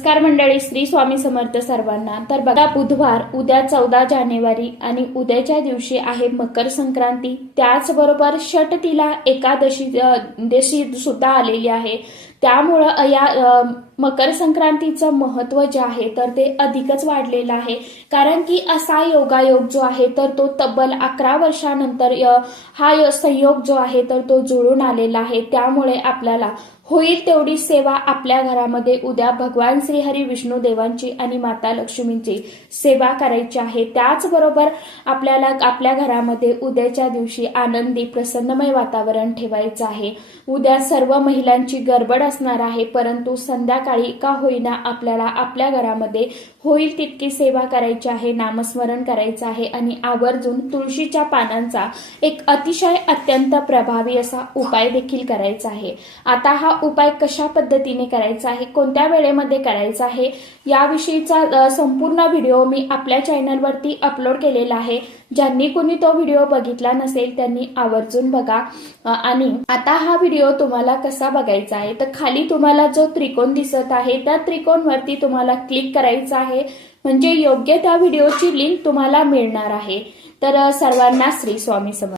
नमस्कार मंडळी, श्री स्वामी समर्थ सर्वांना। तर बघा, बुधवार उद्या 14 जानेवारी आणि उद्याच्या दिवशी आहे मकर संक्रांती। त्याचबरोबर षटतिला एकादशी सुद्धा आलेली आहे। त्यामुळे या मकर संक्रांतीचं महत्व जे आहे तर ते अधिकच वाढलेलं आहे। कारण की असा योगायोग जो आहे तर तो तब्बल 11 वर्षानंतर हा संयोग जो आहे तर तो जुळून आलेला आहे। त्यामुळे आपल्याला होईल तेवढी सेवा आपल्या घरामध्ये उद्या भगवान श्रीहरी विष्णू देवांची आणि माता लक्ष्मींची सेवा करायची आहे। त्याचबरोबर आपल्याला आपल्या घरामध्ये उद्याच्या दिवशी आनंदी प्रसन्नमय वातावरण ठेवायचं आहे। उद्या सर्व महिलांची गडबड असणार आहे, परंतु संध्याकाळी का होईना आपल्याला आपल्या घरामध्ये होईल तितकी सेवा करायची आहे, नामस्मरण करायचं आहे आणि आवर्जून तुळशीच्या पानांचा एक अतिशय अत्यंत प्रभावी असा उपाय देखील करायचा आहे। आता हा उपाय कशा पद्धतीने करायचा आहे, कोणत्या वेळेमध्ये करायचा आहे याविषयीचा संपूर्ण व्हिडिओ मी आपल्या चॅनलवरती अपलोड केलेला आहे। ज्यांनी कोणी तो व्हिडिओ बघितला नसेल त्यांनी आवर्जून बघा। आणि आता हा व्हिडिओ तुम्हाला कसा बघायचा आहे तर खाली तुम्हाला जो त्रिकोण दिसत आहे त्या त्रिकोणवरती तुम्हाला क्लिक करायचं आहे, म्हणजे योग्य त्या व्हिडिओची लिंक तुम्हाला मिळणार आहे। तर सर्वांना श्री स्वामी समर्थ।